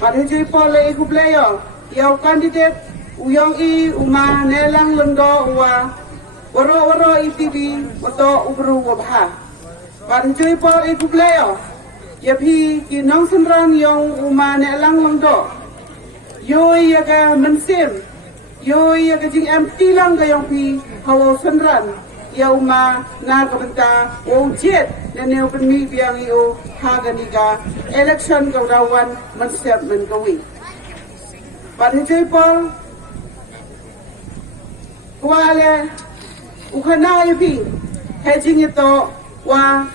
Pada jui pole iku player, yau kandidat uyong I uma nelang Lyngdoh uwa waro ITV wato ubru wabha. Pada jui pole iku player, yapi ki nong senran yong uma nelang Lyngdoh. Yoi yaga mensim, yoi yaga jing empty lang gayong pi hawa senran. Yau ma na kabenta ujet dan neu penmi biang iu haganiga election kaudawan mensiap mengawi. Pada joy pol kuale ukana yapi hedging itu wa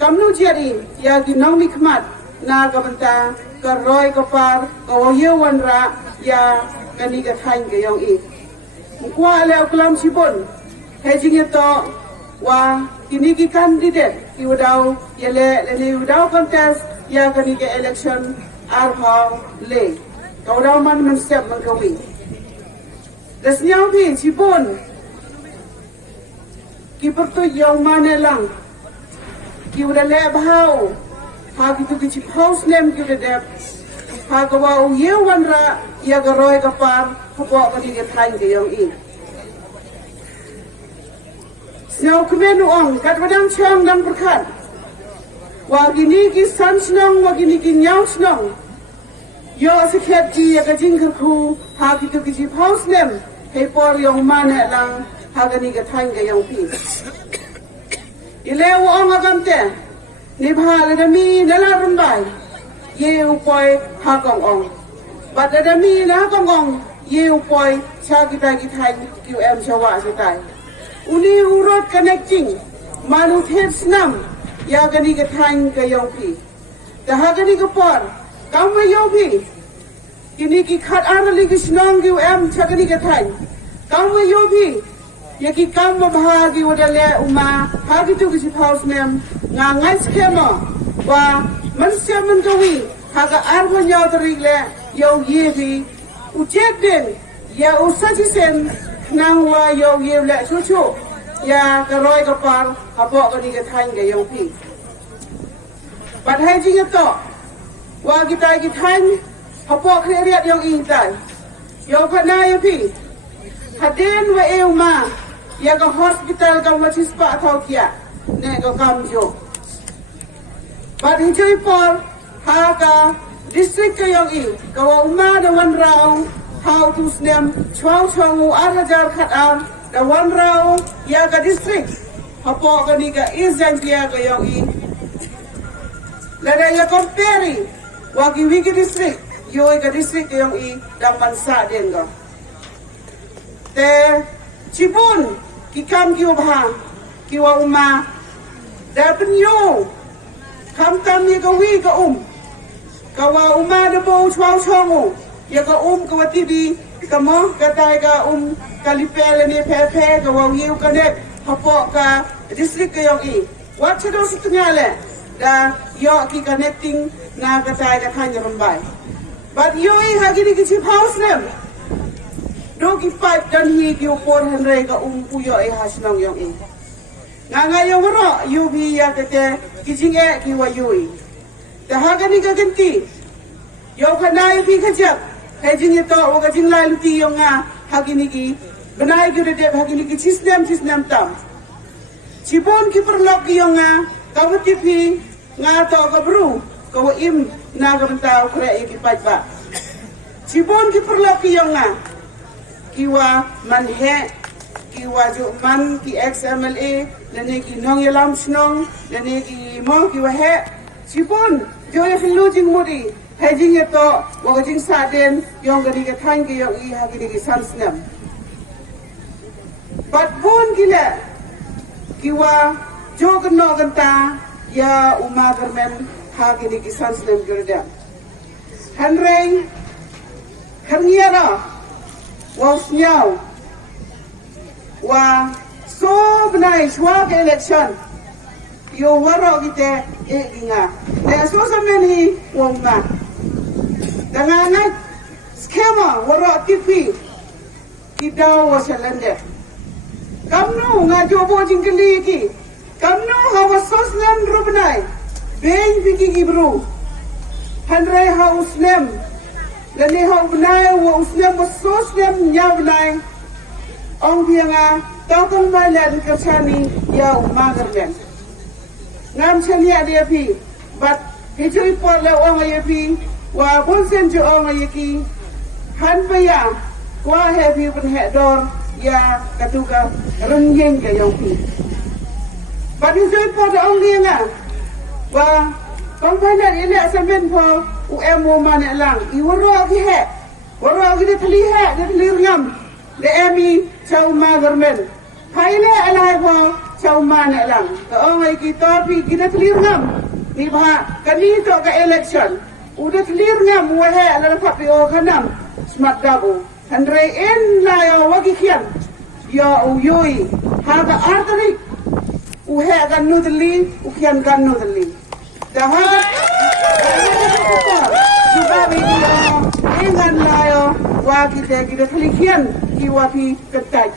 kamnu jeri ya ginong mikmat na kabenta karoi kapar kawayewan ra ya ganiga thain gayong I. Kuale ukulam sibon hedging itu wa kini ki kandidat ki udau yele leni udau contest ya kani ke election arhau le kaudau man mensiap mengkawi desnyau pi cipun ki pertu yang mana lang ki udah le bahau ha ki tu ki house name ki udah dep ha kawa yewan ra ya garoi kapar kapwa kani ke thain ke yang I. Snow kemenu ong kat wadang chang dan berkat. Wagini ki san snong, wagini ki nyau snong. Yo sekiat ki ya kajing kerku, ha kitu ki house nem. Hei por yang mana lang ha gani ka thain ka yang pi. Ile ong agam te. Ni bha le dami nala rumbai. Ye upoi ha kong ong. Bat le dami na kong ong. Ye upoi cha kita ki thain ki em shawa setai. Uni urut connecting manu thet snam ya gani ka thain ka yong pi ta gani ka por kam ma yong pi kini ki khat anali ki snong ki em cha gani ka thain kam ma yong pi ya ki kam ma bha ki wadale uma ha ki tu ki house mem nga ngai skema wa man se man to wi ha ka ar ko nyaw tari le yo ye bi u jet den ya u sa chi sen nang wa yo ye le chu ya karoi kapar hapo kani ka thain ka yong pi bat hai jing to wa kita ki thain hapo khriat yong I tai yo khana ya pi haden wa euma ya ka hospital ka machis pa thau kia ne ka kam jo bat hi choi por ha ka district ka yong I ka wa uma da wan rao how to snem chwang chwang 8,000 khat am da wan rao ya ka district hapo ka ni ka izan kia ka yong I lada ya compare wa ki wiki district yo ka district ka yong I dang bansa den ga te chibun ki kam ki ubha ki wa uma da penyo kam tam ni ka wi ka wa uma da bo chwang chwang ya ka ka wa tibi ka mo ka tai ka kalipele ni pepe ka wa yu ka net hapo ka district ka yong I wat chado situngale da yo ki connecting na ka tai ka thain rumbai but yo I hagini ki chip house nem do ki pipe dan hi ki por henre ka pu yo I hasnong yong I nga yo ro yu bi ya ka te ki jing ki wa yu I da hagani ka ganti yo ka nai bi ka jak he jing to o ka jing lai lu ti yo nga hagini ki benai ki de hagini ki chisnem tam cipon ki perlok ki yo nga ka wati pi nga to ka bru ka wa im na ka bentau kre ki pai ba cipon ki perlok ki yo nga ki wa manhe ki wa jo man ki XMLA lene ki nong yalam snong lene ki mo ki wa he cipon jo ya khilu jing modi hejing to wa jing sa den yong gani ka thain ki yong I hagini ki samsnem bat pun gila kiwa jogan no ganta ya uma Kyrmen hagini ki samsnem gerda hanreng kharniara wa snyau wa so benai shwa ke election yo waro kite ginga ne so sameni wonga dengan skema waro tipi kita wasalande kamnu ngajobo jingkeli ki kamnu hawa sosnan rubnai bein biki gibru hanrai haus nem Lani hau benai wong snem sos snem nyau benai. Ong bianga tokong mailan Kyrshani yau magermen. Ngam Shaniah dia pi, but hijui por le ong ayapi, wa bonsen jo ong ayaki. Han paya, wa heavy pen hedor ya katuka renjeng ke yong pi. But hijui por le ong dia nga, wa kong mailan ini asamen po UMO mana lang, iwaro agi he, waro agi de tali he, de tali ngam, de emi chau magermen. Haile alai po chau mana lang, kaong ay kita pi kita tali ngam, ni ba kanito ka election, udah tali ngam wahe ala papi o kanam, smart dabu, andre en layo wagi kian, ya uyoi, haga arteri, uhe kan nudli, ukian kan nudli, dah haga Babi dia, engan layo, wagi kita kelikian, kiwapi ketai.